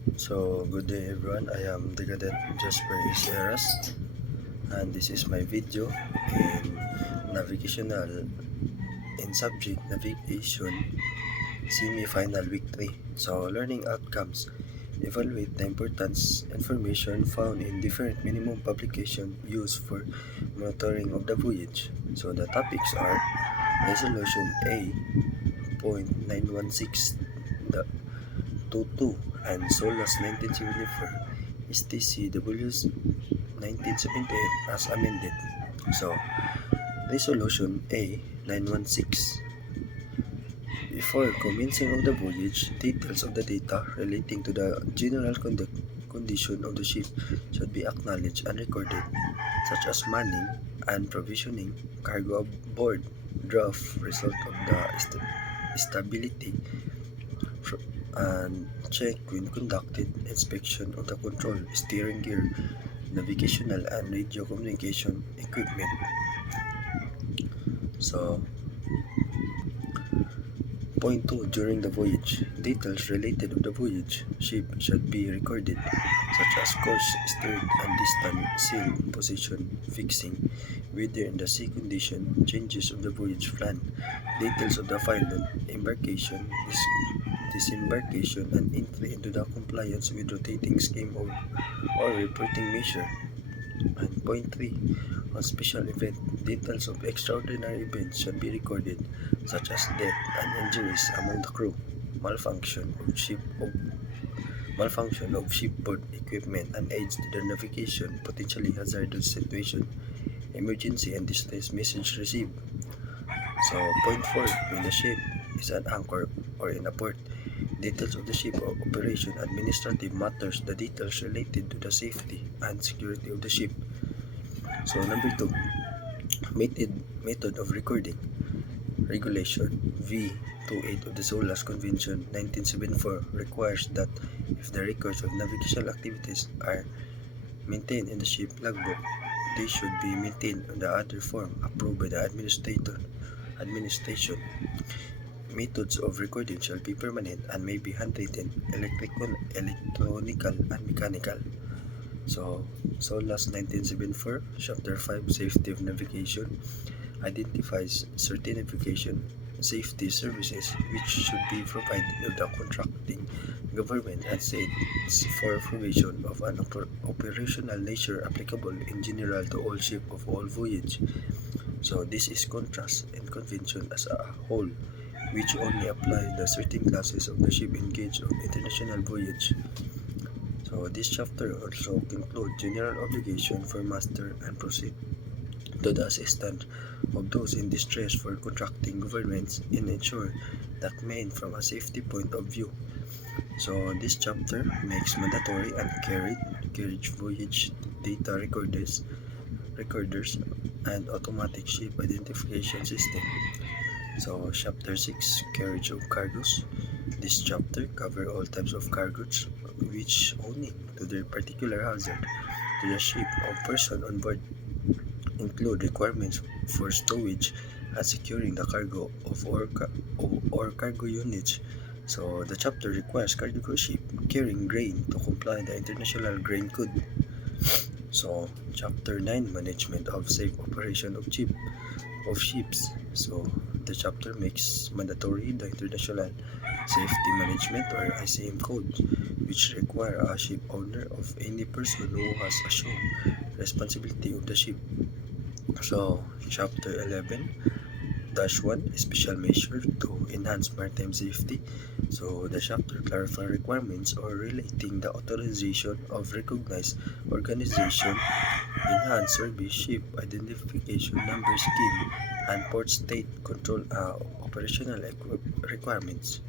Good day everyone. I am the Cadet Jasper Iseras, and this is my video in navigational in subject navigation semi-final week 3. So learning outcomes. Evaluate the importance information found in different minimum publication used for monitoring of the voyage. So the topics are resolution A .916.22 and SOLAS 1974 STCW's 1978 as amended. So, Resolution A 916. Before commencing of the voyage, details of the data relating to the general condition of the ship should be acknowledged and recorded, such as manning and provisioning, cargo aboard, draft, result of the stability, and check when conducted, inspection of the control, steering gear, navigational and radio communication equipment. So, point 2. During the voyage, details related to the voyage ship should be recorded, such as course, steered and distance, sail, position, fixing, weather and the sea condition, changes of the voyage plan, details of the pilot, embarkation, disembarkation, and entry into the compliance with rotating scheme or reporting measure. And point 3. On special event, details of extraordinary events should be recorded, such as death and injuries among the crew, malfunction of shipboard equipment and aids to the navigation, potentially hazardous situation, emergency and distress message received. So, point 4. When the ship is at anchor or in a port, details of the ship operation, administrative matters, the details related to the safety and security of the ship. So, number 2. Method of recording. Regulation V28 of the SOLAS Convention 1974 requires that if the records of navigational activities are maintained in the ship logbook, they should be maintained in the other form approved by the administration. Methods of recording shall be permanent and may be handwritten, electronical, and mechanical. So, SOLAS 1974, Chapter 5, Safety of Navigation, identifies certification safety services which should be provided to the contracting government and sets for provision of an operational nature applicable in general to all ships of all voyage. So this is contrast and convention as a whole, which only apply the certain classes of the ship engaged on international voyage. So this chapter also concludes general obligation for master and proceed to the assistance of those in distress for contracting governments and ensure that men from a safety point of view. So this chapter makes mandatory and carriage voyage data recorders and automatic ship identification system. So chapter 6, carriage of cargoes. This chapter covers all types of cargoes which owing to their particular hazard to the ship or person on board include requirements for stowage and securing the cargo of or cargo units. So the chapter requires cargo ship carrying grain to comply the International Grain Code. So chapter 9, management of safe operation of ships. So the chapter makes mandatory the International Safety Management or ICM code, which require a ship owner of any person who has assumed responsibility of the ship. So chapter 11-1, special measure to enhance maritime safety. So the chapter clarify requirements or relating the authorization of recognized organization, enhanced service ship identification number scheme, and port state control operational requirements.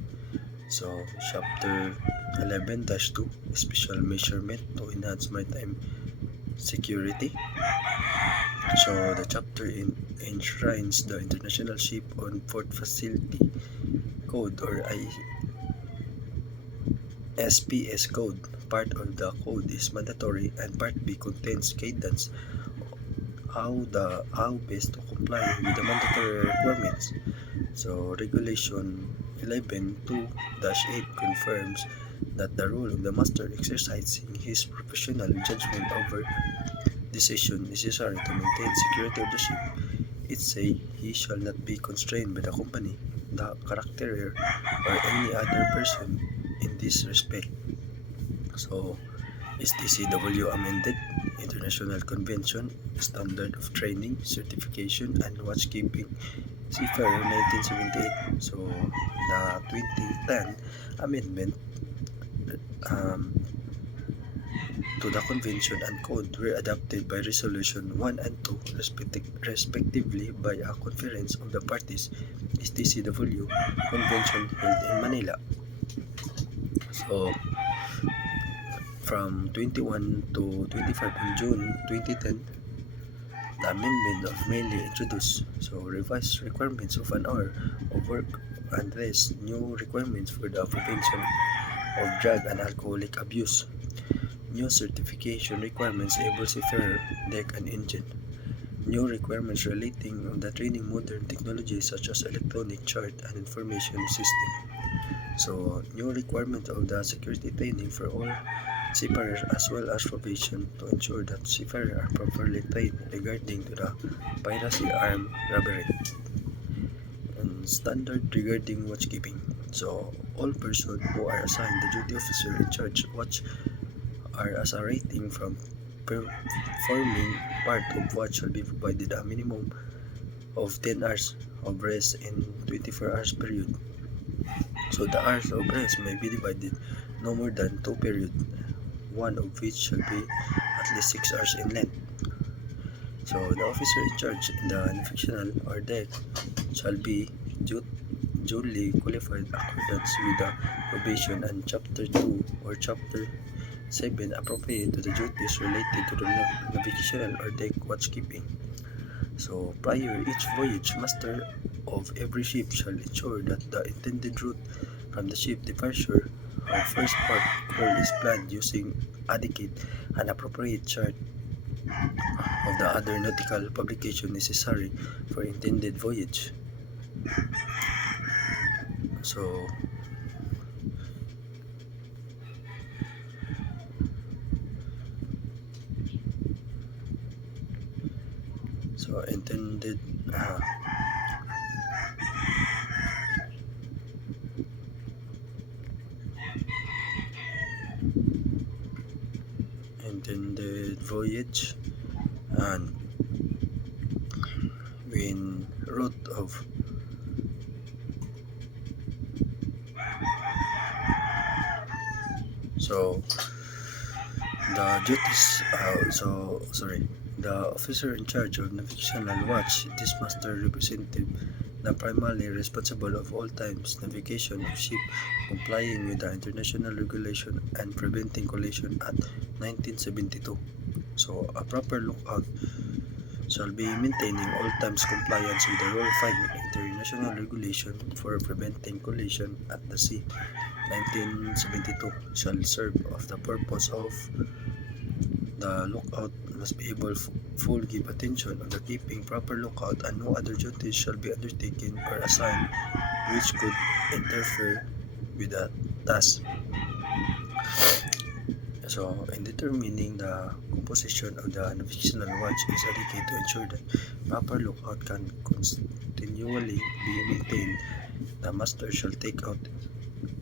So chapter 11-2, special measurement to enhance maritime security. So the chapter enshrines the International Ship on Port Facility Code or SPS code. Part of the code is mandatory and Part B contains guidance how best to comply with the mandatory requirements. So Regulation 11.2-8 confirms that the role of the master exercising his professional judgment over decision necessary to maintain security of the ship. It say he shall not be constrained by the company, the character, or any other person in this respect. So, STCW amended International Convention, Standard of Training, Certification, and Watchkeeping, Seafarer 1978. So, the 2010 amendment um, to the Convention and Code were adopted by Resolution 1 and 2 respectively by a conference of the parties, STCW Convention held in Manila. So, from 21 to 25 on June 2010, the amendment of mainly introduced revised requirements of an hour of work and rest, new requirements for the prevention of drug and alcoholic abuse, new certification requirements able seafarer, deck and engine, new requirements relating on the training modern technologies such as electronic chart and information system. So, new requirement of the security training for all seafarers as well as provision to ensure that seafarers are properly trained regarding to the piracy, armed robbery, and standard regarding watchkeeping. So, all persons who are assigned the duty officer in charge watch are as a rating from performing part of watch shall be provided a minimum of 10 hours of rest in 24 hours period. So the hours of rest may be divided no more than 2 periods, one of which shall be at least 6 hours in length. So the officer in charge in the navigational or deck shall be duly qualified accordance with the probation and Chapter 2 or Chapter 7 appropriate to the duties related to the navigational or deck watchkeeping. So prior each voyage, master of every ship shall ensure that the intended route from the ship departure of first port call is planned using adequate and appropriate chart of the other nautical publication necessary for intended voyage. So, intended intended voyage and when route of so the duties the officer in charge of navigational watch, this master representative, the primarily responsible of all times navigation of ship complying with the international regulation and preventing collision at 1972. So a proper lookout shall be maintaining all times compliance with the Rule 5 international regulation for preventing collision at the sea 1972 shall serve of the purpose of the lookout must be able full give attention on the keeping proper lookout and no other duties shall be undertaken or assigned which could interfere with the task. So, in determining the composition of the navigational watch is adequate to ensure that proper lookout can continually be maintained. The master shall take out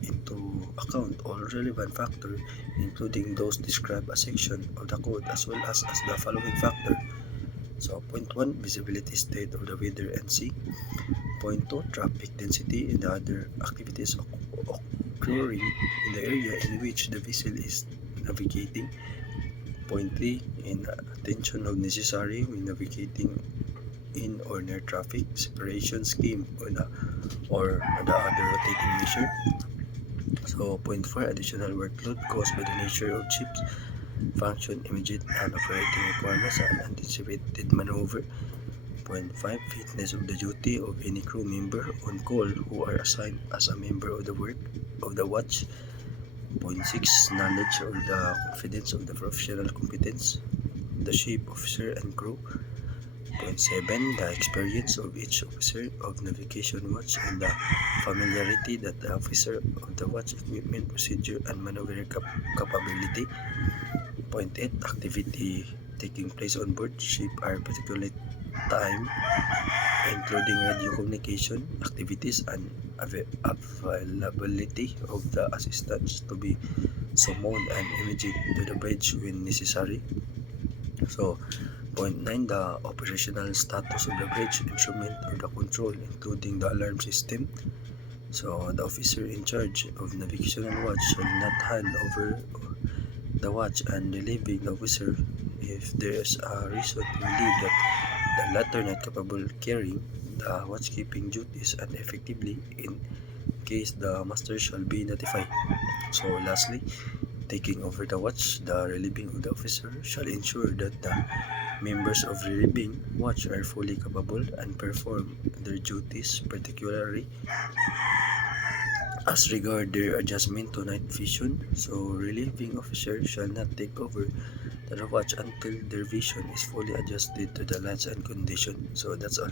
into account all relevant factors, including those described as section of the code as well as the following factor. So, point 1, visibility state of the weather and sea. Point 2, traffic density and the other activities occurring in the area in which the vessel is navigating. Point 3, in attention of necessary when navigating in or near traffic, separation scheme or the other rotating measure. So, point 4, additional workload caused by the nature of ships function, immediate and operating requirements and anticipated maneuver. Point 5, fitness of the duty of any crew member on call who are assigned as a member of the watch. Point 6, knowledge of the confidence of the professional competence, the ship officer and crew. Point 7, the experience of each officer of navigation watch and the familiarity that the officer of the watch equipment, procedure, and maneuver capability. Point 8, activity taking place on board ship are particularly time, including radio communication activities and availability of the assistants to be summoned and immediate to the bridge when necessary. So, point 9, the operational status of the bridge instrument or the control, including the alarm system. So, the officer in charge of navigation and watch shall not hand over the watch and relieving the officer if there is a reason to believe that the latter not capable of carrying the watchkeeping duties and effectively in case the master shall be notified. So, lastly, taking over the watch, the relieving of the officer shall ensure that the members of relieving watch are fully capable and perform their duties, particularly as regard their adjustment to night vision. So, relieving officer shall not take over the watch until their vision is fully adjusted to the lights and condition. So, that's all.